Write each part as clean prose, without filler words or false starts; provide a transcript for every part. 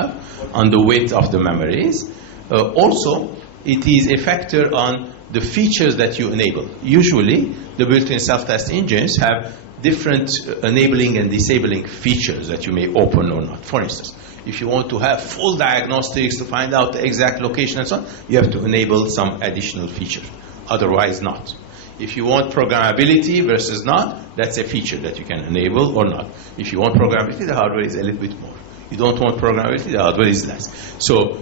have on the width of the memories. Also, it is a factor on the features that you enable. Usually, the built-in self-test engines have different enabling and disabling features that you may open or not. For instance, if you want to have full diagnostics to find out the exact location and so on, you have to enable some additional feature. Otherwise, not. If you want programmability versus not, that's a feature that you can enable or not. If you want programmability, the hardware is a little bit more. You don't want programmability, the hardware is less. So,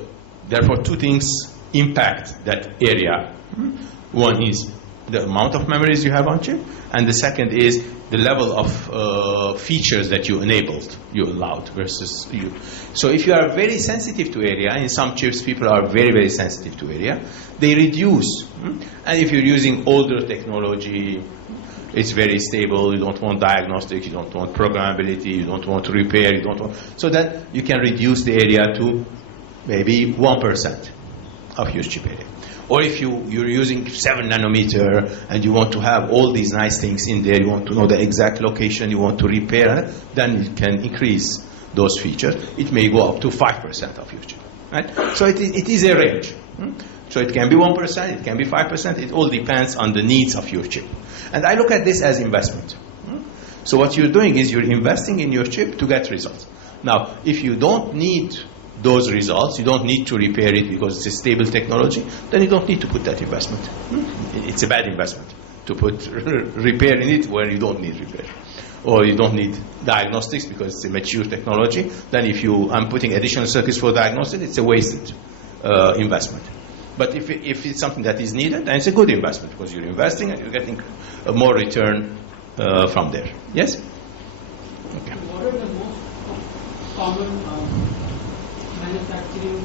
therefore, two things impact that area. One is the amount of memories you have on chip, and the second is the level of features that you enabled, you allowed versus you. So if you are very sensitive to area, in some chips people are very, very sensitive to area, they reduce. And if you're using older technology, it's very stable, you don't want diagnostics, you don't want programmability, you don't want to repair, you don't want, so that you can reduce the area to maybe 1% of your chip area. Or if you're using 7 nanometer and you want to have all these nice things in there, you want to know the exact location, you want to repair, then you can increase those features. It may go up to 5% of your chip. Right? So it is a range. So it can be 1%, it can be 5%, it all depends on the needs of your chip. And I look at this as investment. So what you're doing is you're investing in your chip to get results. Now, if you don't need those results, you don't need to repair it because it's a stable technology, then you don't need to put that investment. It's a bad investment to put repair in it where you don't need repair. Or you don't need diagnostics because it's a mature technology. Then if I'm putting additional circuits for diagnostics, it's a wasted investment. But if it's something that is needed, then it's a good investment because you're investing and you're getting more return from there. Yes? Okay. What are the most common manufacturing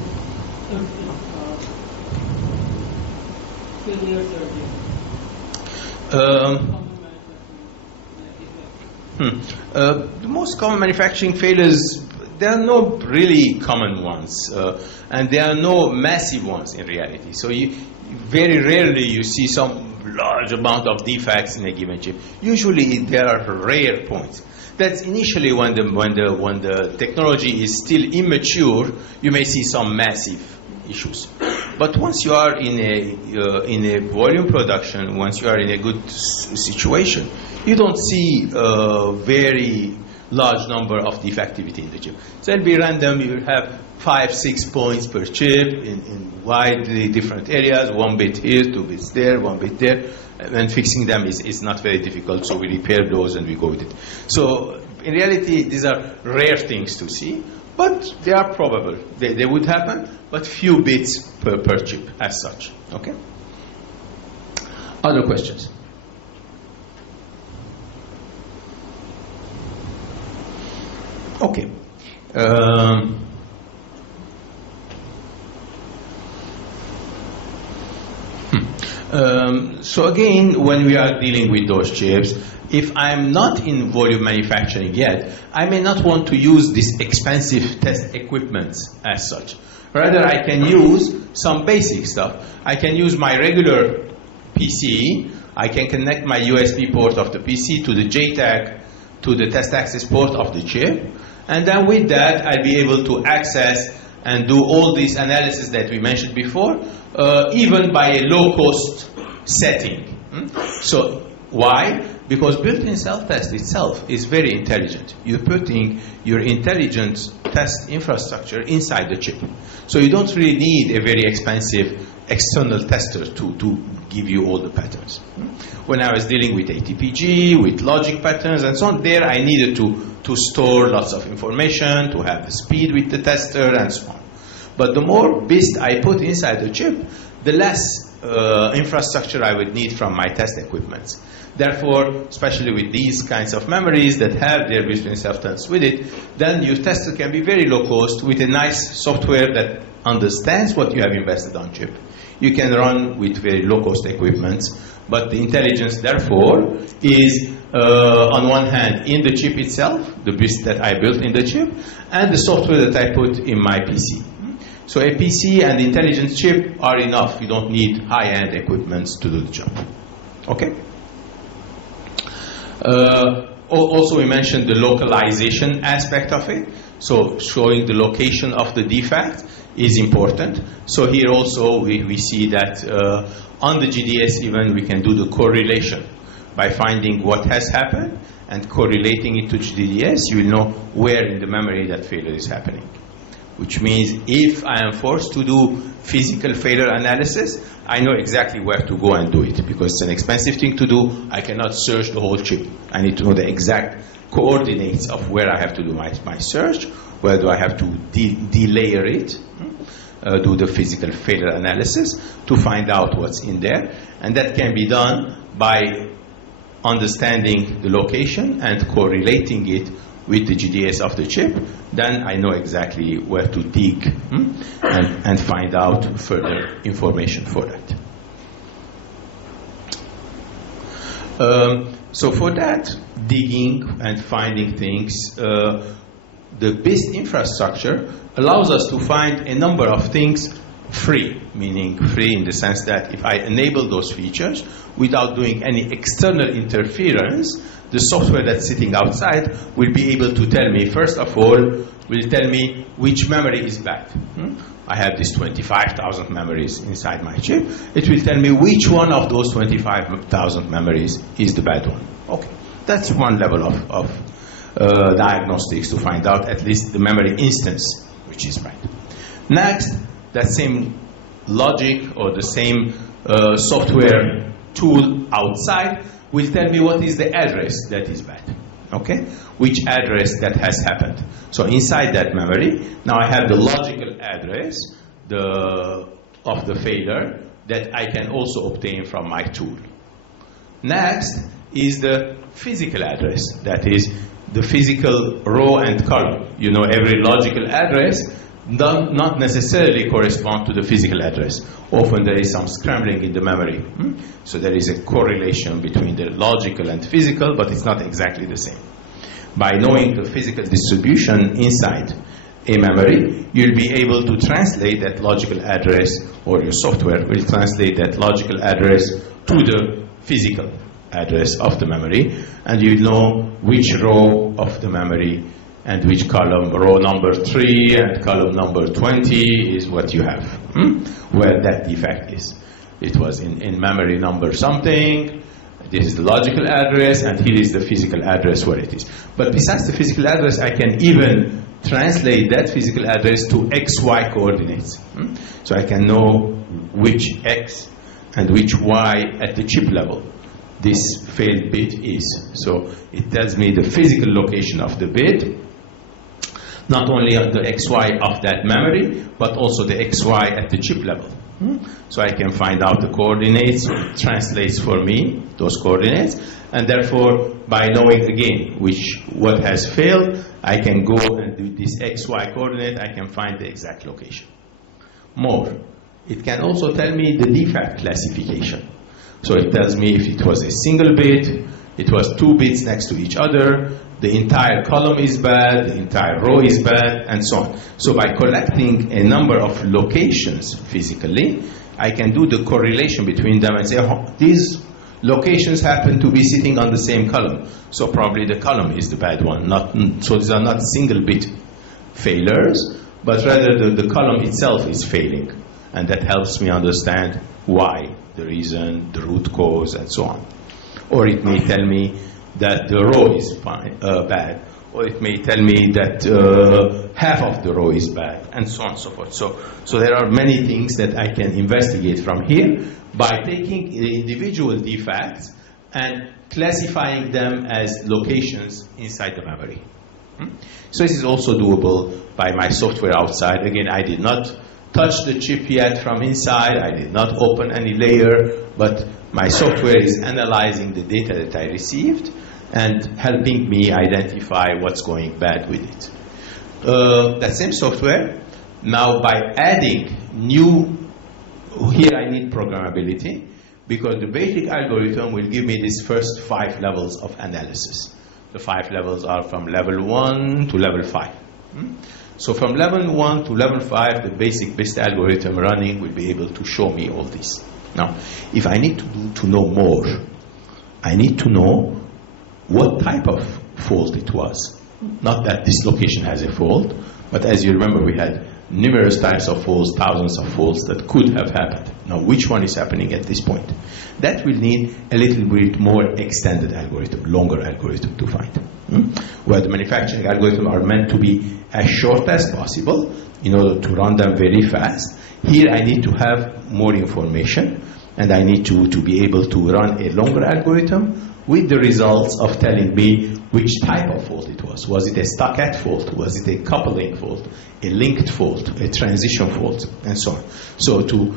failures the most common manufacturing failures, there are no really common ones, and there are no massive ones in reality. So very rarely you see some large amount of defects in a given chip. Usually there are rare points. That's initially when the technology is still immature, you may see some massive issues. But once you are in a volume production, once you are in a good situation, you don't see a very large number of defectivity in the chip. So it'll be random. You will have 5-6 points per chip in widely different areas. 1 bit here, 2 bits there, 1 bit there. And fixing them is not very difficult, so we repair those and we go with it. So in reality, these are rare things to see, but they are probable. They would happen, but few bits per chip as such. Okay? Other questions? Okay. So again, when we are dealing with those chips, if I'm not in volume manufacturing yet, I may not want to use this expensive test equipment as such. Rather, I can use some basic stuff. I can use my regular PC. I can connect my USB port of the PC to the JTAG, to the test access port of the chip. And then with that, I'll be able to access and do all this analysis that we mentioned before, even by a low-cost setting. So why? Because built-in self-test itself is very intelligent. You're putting your intelligent test infrastructure inside the chip. So you don't really need a very expensive external tester to give you all the patterns. When I was dealing with ATPG, with logic patterns and so on, there I needed to store lots of information, to have the speed with the tester and so on. But the more bits I put inside the chip, the less infrastructure I would need from my test equipment. Therefore, especially with these kinds of memories that have their built-in self-test with it, then your tester can be very low cost with a nice software that understands what you have invested on chip. You can run with very low cost equipment, but the intelligence, therefore, is on one hand in the chip itself, the bits that I built in the chip, and the software that I put in my PC. So a PC and intelligence chip are enough. You don't need high-end equipment to do the job. Okay? Also, we mentioned the localization aspect of it. So showing the location of the defect is important. So here also we see that on the GDS even we can do the correlation by finding what has happened and correlating it to GDS. You will know where in the memory that failure is happening. Which means if I am forced to do physical failure analysis, I know exactly where to go and do it, because it's an expensive thing to do. I cannot search the whole chip. I need to know the exact coordinates of where I have to do my search, where do I have to delayer it, do the physical failure analysis to find out what's in there. And that can be done by understanding the location and correlating it with the GDS of the chip. Then I know exactly where to dig and find out further information for that. So for that, digging and finding things, the BIST infrastructure allows us to find a number of things free, meaning free in the sense that if I enable those features without doing any external interference, the software that's sitting outside will be able to tell me, first of all, will tell me which memory is bad. I have these 25,000 memories inside my chip. It will tell me which one of those 25,000 memories is the bad one. Okay, that's one level of diagnostics to find out at least the memory instance which is right. Next, that same logic or the same software tool outside will tell me what is the address that is bad, okay? Which address that has happened. So inside that memory, now I have the logical address of the failure that I can also obtain from my tool. Next is the physical address, that is the physical row and column. You know, every logical address does not necessarily correspond to the physical address. Often there is some scrambling in the memory. So there is a correlation between the logical and physical, but it's not exactly the same. By knowing the physical distribution inside a memory, you'll be able to translate that logical address, or your software will translate that logical address to the physical address of the memory, and you know which row of the memory and which column, row number 3 and column number 20 is what you have, where that defect is. It was in memory number something, this is the logical address, and here is the physical address where it is. But besides the physical address, I can even translate that physical address to XY coordinates. So I can know which X and which Y at the chip level this failed bit is. So it tells me the physical location of the bit, not only on the XY of that memory, but also the XY at the chip level. So I can find out the coordinates, it translates for me those coordinates, and therefore by knowing again what has failed, I can go and do this XY coordinate, I can find the exact location. More, it can also tell me the defect classification. So it tells me if it was a single bit, it was 2 bits next to each other, the entire column is bad, the entire row is bad, and so on. So by collecting a number of locations physically, I can do the correlation between them and say, oh, these locations happen to be sitting on the same column. So probably the column is the bad one. So these are not single bit failures, but rather the column itself is failing. And that helps me understand why, the reason, the root cause, and so on. Or it may tell me that the row is bad, or it may tell me that half of the row is bad, and so on and so forth. So there are many things that I can investigate from here by taking the individual defects and classifying them as locations inside the memory. So this is also doable by my software outside. Again, I did not touch the chip yet from inside, I did not open any layer, but my software is analyzing the data that I received and helping me identify what's going bad with it. That same software, now by adding new, here I need programmability, because the basic algorithm will give me these first 5 levels of analysis. The 5 levels are from level 1 to level 5. So from level 1 to level 5, the basic BIST algorithm running will be able to show me all this. Now, if I need to know more, I need to know what type of fault it was. Not that this location has a fault, But as you remember, we had numerous types of faults, thousands of faults that could have happened. Now, which one is happening at this point? That will need a little bit more extended algorithm, longer algorithm to find. Where the manufacturing algorithms are meant to be as short as possible in order to run them very fast. Here I need to have more information, and I need to be able to run a longer algorithm with the results of telling me which type of fault it was. Was it a stochastic fault? Was it a coupling fault? A linked fault? A transition fault? And so on. So to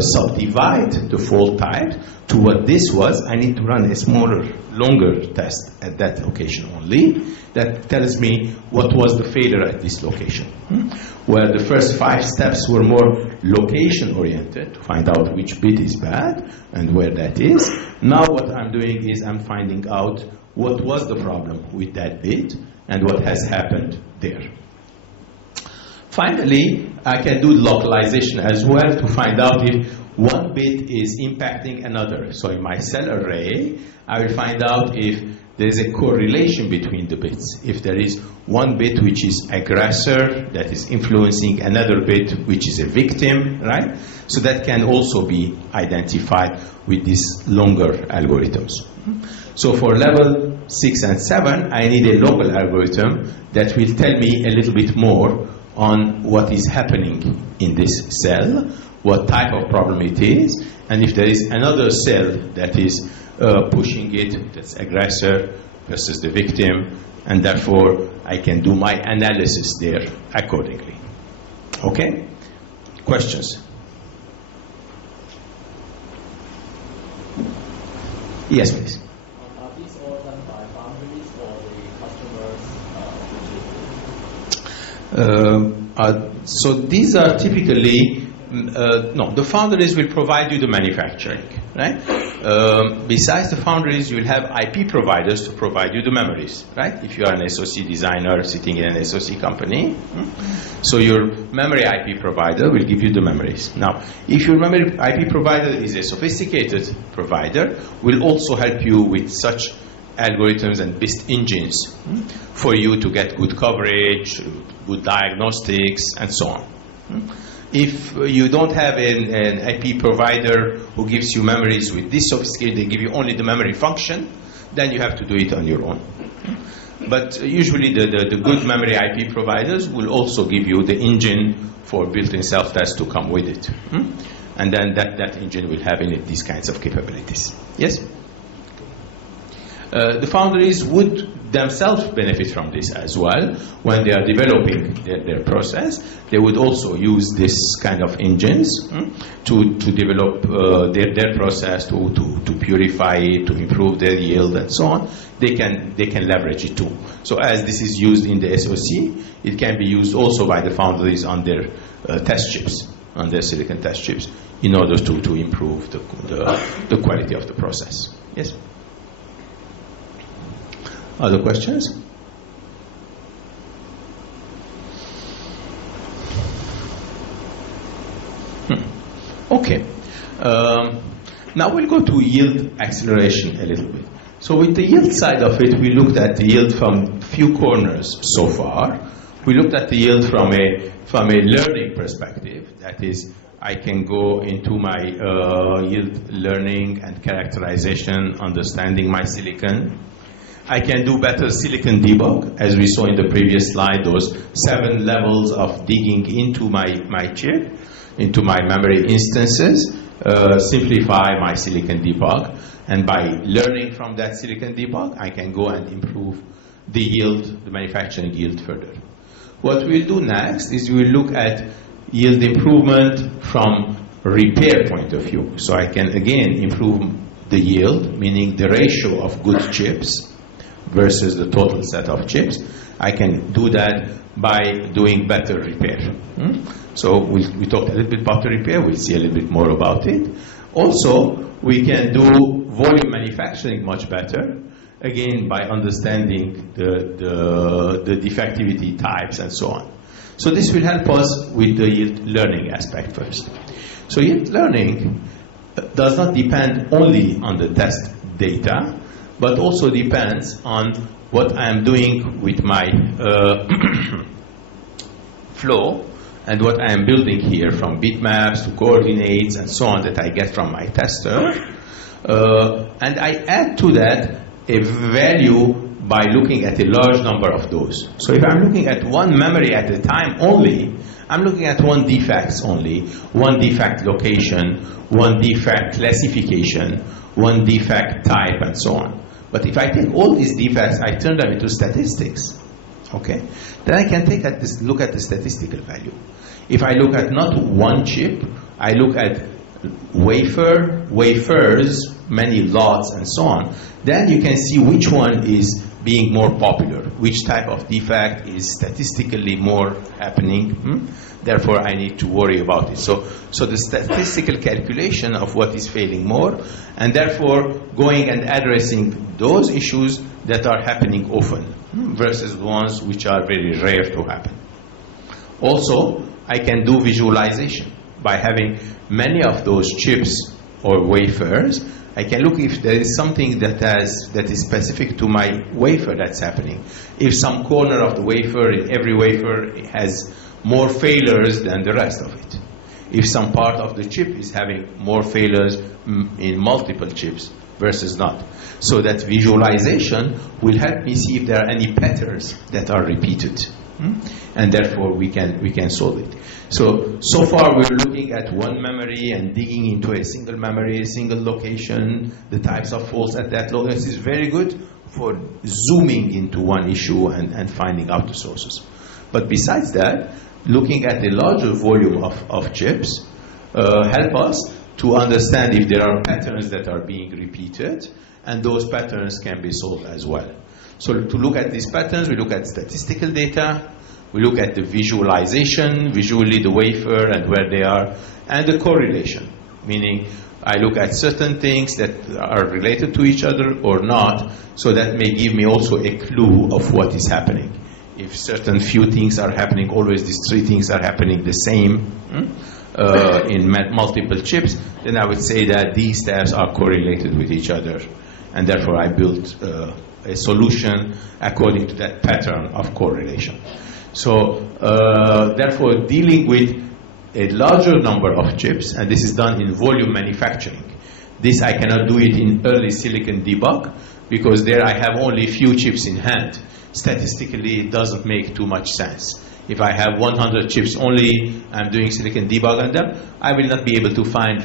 subdivide the fault type to what this was, I need to run a smaller, longer test at that location only that tells me what was the failure at this location. Where the first 5 steps were more location-oriented to find out which bit is bad and where that is. Now what I'm doing is I'm finding out what was the problem with that bit and what has happened there. Finally, I can do localization as well to find out if one bit is impacting another. So in my cell array, I will find out if there is a correlation between the bits. If there is one bit which is aggressor that is influencing another bit which is a victim, right? So that can also be identified with these longer algorithms. So for level 6 and 7, I need a local algorithm that will tell me a little bit more on what is happening in this cell, what type of problem it is, and if there is another cell that is pushing it, that's aggressor versus the victim, and therefore I can do my analysis there accordingly. Okay? Questions? Yes, please. Are these all done by foundries or the customers? So these are typically, no, the foundries will provide you the manufacturing, right? Besides the foundries, you will have IP providers to provide you the memories, right? If you are an SoC designer sitting in an SoC company, so your memory IP provider will give you the memories. Now, if your memory IP provider is a sophisticated provider, will also help you with such algorithms and BIST engines for you to get good coverage, good diagnostics, and so on. If you don't have an IP provider who gives you memories with this sophisticated, they give you only the memory function, then you have to do it on your own. But usually the good memory IP providers will also give you the engine for built-in self-test to come with it. And then that engine will have in it these kinds of capabilities. Yes? The foundries would themselves benefit from this as well. When they are developing their process, they would also use this kind of engines to develop their process, to purify it, to improve their yield, and so on. They can leverage it too. So as this is used in the SoC, it can be used also by the foundries on their test chips, on their silicon test chips, in order to improve the quality of the process. Yes? Other questions? Okay. Now we'll go to yield acceleration a little bit. So with the yield side of it, we looked at the yield from few corners so far. We looked at the yield from a learning perspective. That is, I can go into my yield learning and characterization, understanding my silicon. I can do better silicon debug, as we saw in the previous slide, those 7 levels of digging into my chip, into my memory instances, simplify my silicon debug, and by learning from that silicon debug, I can go and improve the yield, the manufacturing yield further. What we'll do next is we'll look at yield improvement from repair point of view. So I can again improve the yield, meaning the ratio of good chips versus the total set of chips. I can do that by doing better repair. So we talked a little bit about the repair. We'll see a little bit more about it. Also, we can do volume manufacturing much better, again by understanding the defectivity types and so on. So this will help us with the yield learning aspect first. So yield learning does not depend only on the test data, but also depends on what I am doing with my flow and what I am building here from bitmaps to coordinates and so on that I get from my tester. And I add to that a value by looking at a large number of those. So if I'm looking at one memory at a time only, I'm looking at one defect only, one defect location, one defect classification, one defect type, and so on. But if I take all these defects, I turn them into statistics, okay? Then I can look at the statistical value. If I look at not one chip, I look at wafers, many lots, and so on, then you can see which one is being more popular, which type of defect is statistically more happening. Therefore, I need to worry about it. So the statistical calculation of what is failing more, and therefore going and addressing those issues that are happening often versus ones which are very rare to happen. Also, I can do visualization by having many of those chips or wafers. I can look if there is something that is specific to my wafer that's happening. If some corner of the wafer, every wafer has more failures than the rest of it. If some part of the chip is having more failures in multiple chips versus not. So that visualization will help me see if there are any patterns that are repeated. And therefore we can solve it. So far we're looking at one memory and digging into a single memory, a single location, the types of faults at that location. This is very good for zooming into one issue and finding out the sources. But besides that, looking at a larger volume of chips help us to understand if there are patterns that are being repeated, and those patterns can be solved as well. So to look at these patterns, we look at statistical data, we look at the visualization, visually the wafer and where they are, and the correlation, meaning I look at certain things that are related to each other or not, so that may give me also a clue of what is happening. If certain few things are happening, always these three things are happening the same in multiple chips, then I would say that these steps are correlated with each other, and therefore I built a solution according to that pattern of correlation. So therefore dealing with a larger number of chips, and this is done in volume manufacturing. This I cannot do it in early silicon debug because there I have only few chips in hand. Statistically it doesn't make too much sense. If I have 100 chips only, I'm doing silicon debug on them, I will not be able to find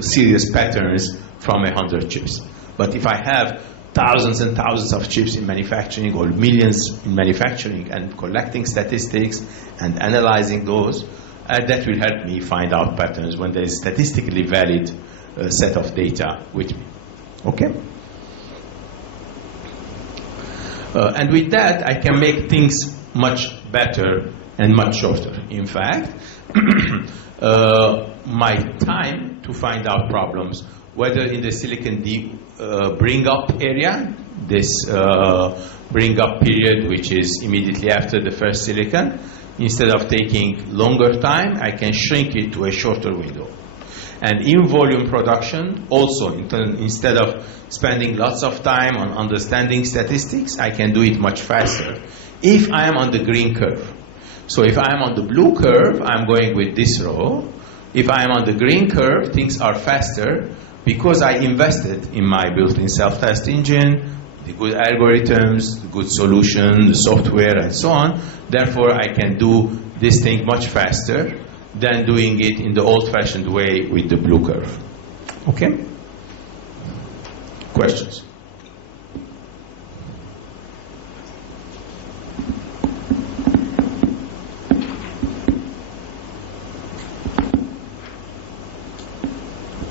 serious patterns from 100 chips. But if I have thousands and thousands of chips in manufacturing or millions in manufacturing and collecting statistics and analyzing those, that will help me find out patterns when there is statistically valid set of data with me. Okay? And with that, I can make things much better and much shorter. In fact, my time to find out problems, whether in the silicon bring up area, this bring up period which is immediately after the first silicon, instead of taking longer time, I can shrink it to a shorter window. And in volume production, also, instead of spending lots of time on understanding statistics, I can do it much faster if I am on the green curve. So if I am on the blue curve, I'm going with this row. If I am on the green curve, things are faster because I invested in my built-in self-test engine, the good algorithms, the good solution, the software, and so on. Therefore, I can do this thing much faster than doing it in the old-fashioned way with the blue curve. Okay? Questions?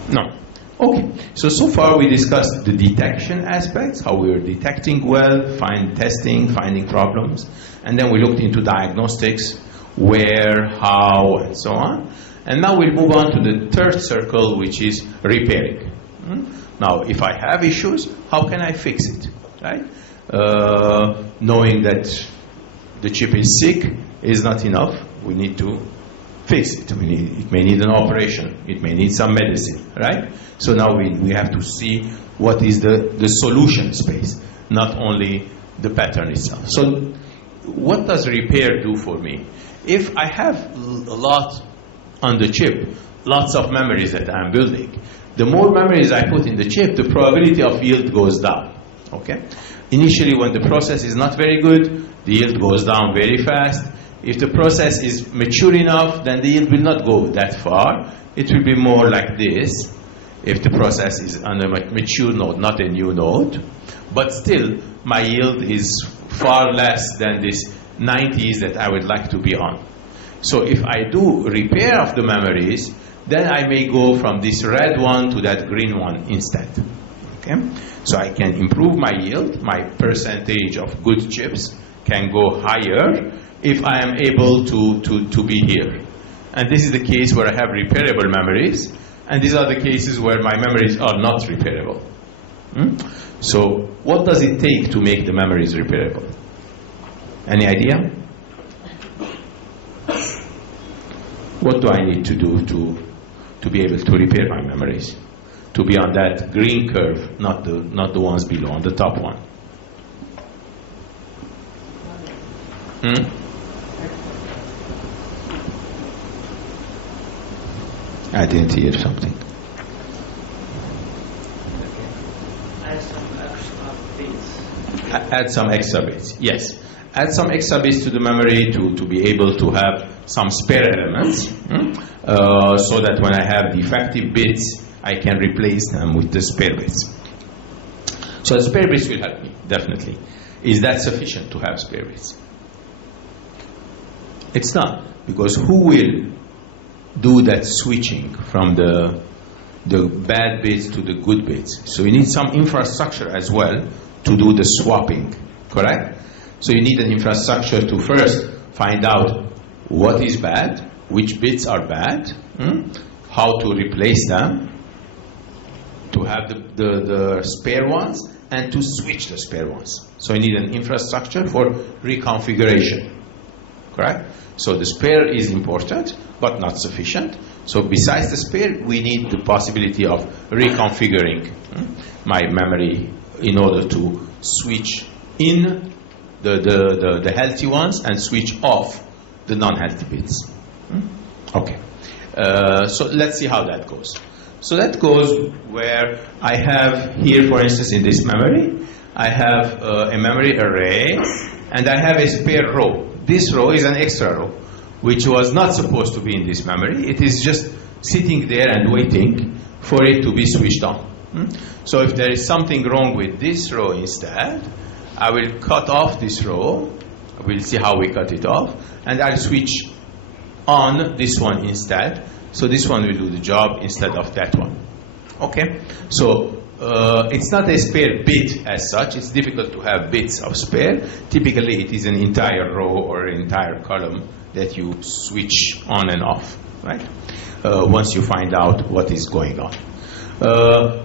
No. Okay. So far we discussed the detection aspects, how we are detecting well, finding problems, and then we looked into diagnostics, where, how, and so on. And now we'll move on to the third circle, which is repairing. Now, if I have issues, how can I fix it, right? Knowing that the chip is sick is not enough. We need to fix it. It may need an operation. It may need some medicine, right? So now we have to see what is the solution space, not only the pattern itself. So what does repair do for me? If I have a lot on the chip, lots of memories that I'm building, the more memories I put in the chip, the probability of yield goes down. Okay? Initially, when the process is not very good, the yield goes down very fast. If the process is mature enough, then the yield will not go that far. It will be more like this if the process is on a mature node, not a new node. But still, my yield is far less than this 90s that I would like to be on. So if I do repair of the memories, then I may go from this red one to that green one instead. Okay? So I can improve my yield, my percentage of good chips can go higher if I am able to be here. And this is the case where I have repairable memories, and these are the cases where my memories are not repairable. So what does it take to make the memories repairable? Any idea? What do I need to do to be able to repair my memories? To be on that green curve, not the ones below, on the top one. I didn't hear something. Add some extra bits. Add some extra bits, yes. Add some extra bits to the memory to be able to have some spare elements, so that when I have defective bits, I can replace them with the spare bits. So the spare bits will help me, definitely. Is that sufficient to have spare bits? It's not, because who will do that switching from the bad bits to the good bits? So you need some infrastructure as well to do the swapping, correct? So you need an infrastructure to first find out what is bad, which bits are bad, how to replace them, to have the spare ones, and to switch the spare ones. So you need an infrastructure for reconfiguration, correct? So the spare is important, but not sufficient. So besides the spare, we need the possibility of reconfiguring my memory in order to switch in the healthy ones and switch off the non-healthy bits. Okay. So let's see how that goes. So that goes where I have here, for instance, in this memory, I have a memory array, and I have a spare row. This row is an extra row, which was not supposed to be in this memory. It is just sitting there and waiting for it to be switched on. So if there is something wrong with this row instead, I will cut off this row. We'll see how we cut it off. And I'll switch on this one instead. So this one will do the job instead of that one. Okay? So it's not a spare bit as such. It's difficult to have bits of spare. Typically, it is an entire row or an entire column that you switch on and off, right? Once you find out what is going on.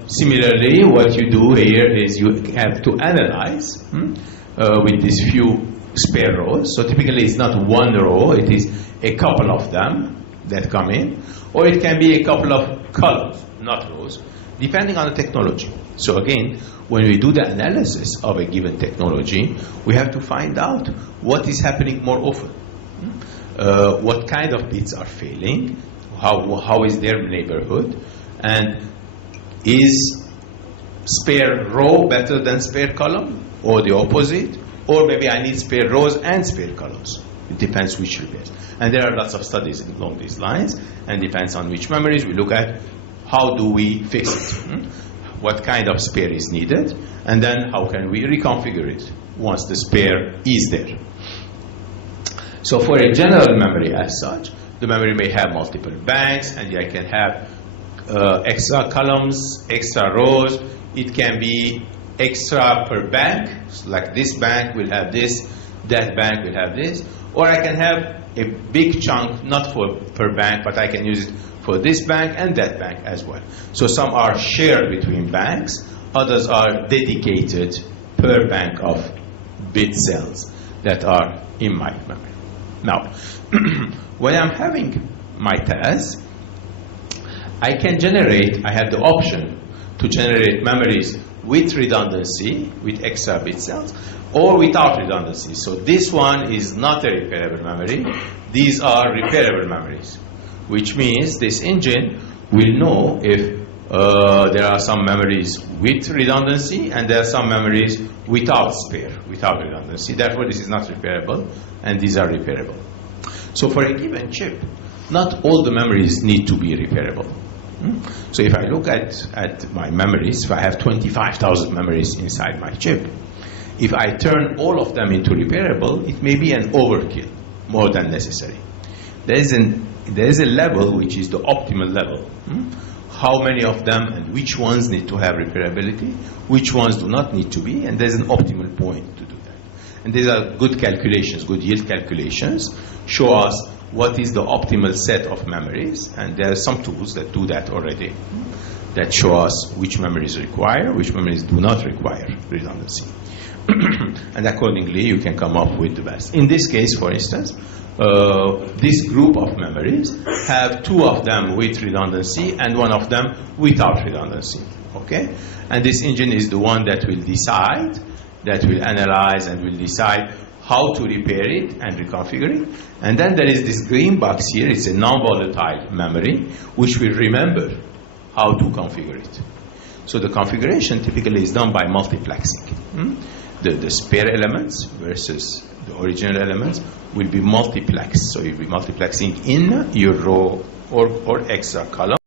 Similarly, what you do here is you have to analyze with these few spare rows. So typically it's not one row, it is a couple of them that come in, or it can be a couple of columns, not rows, depending on the technology. So again, when we do the analysis of a given technology, we have to find out what is happening more often. What kind of bits are failing, how is their neighborhood, and is spare row better than spare column, or the opposite, or maybe I need spare rows and spare columns. It depends which repairs. And there are lots of studies along these lines, and depends on which memories we look at, how do we fix it, what kind of spare is needed, and then how can we reconfigure it once the spare is there. So for a general memory as such, the memory may have multiple banks, and I can have extra columns, extra rows. It can be extra per bank, so like this bank will have this, that bank will have this, or I can have a big chunk, not per bank, but I can use it for this bank and that bank as well. So some are shared between banks, others are dedicated per bank of bit cells that are in my memory. Now, when I'm having my task, I have the option to generate memories with redundancy, with extra bit cells, or without redundancy. So this one is not a repairable memory. these are repairable memories, which means this engine will know if there are some memories with redundancy and there are some memories without spare, without redundancy. Therefore, this is not repairable, and these are repairable. So for a given chip, not all the memories need to be repairable. So if I look at my memories, if I have 25,000 memories inside my chip, if I turn all of them into repairable, it may be an overkill, more than necessary. There is a level which is the optimal level. How many of them and which ones need to have repairability, which ones do not need to be, and there's an optimal point to do that. And these are good calculations, good yield calculations, show us what is the optimal set of memories, and there are some tools that do that already, that show us which memories require, which memories do not require redundancy. And accordingly, you can come up with the best. In this case, for instance, this group of memories have 2 of them with redundancy and 1 of them without redundancy. Okay? And this engine is the one that will decide, that will analyze and will decide how to repair it and reconfigure it. And then there is this green box here. It's a non-volatile memory, which will remember how to configure it. So the configuration typically is done by multiplexing. The spare elements versus the original elements will be multiplexed. So you'll be multiplexing in your row or extra column.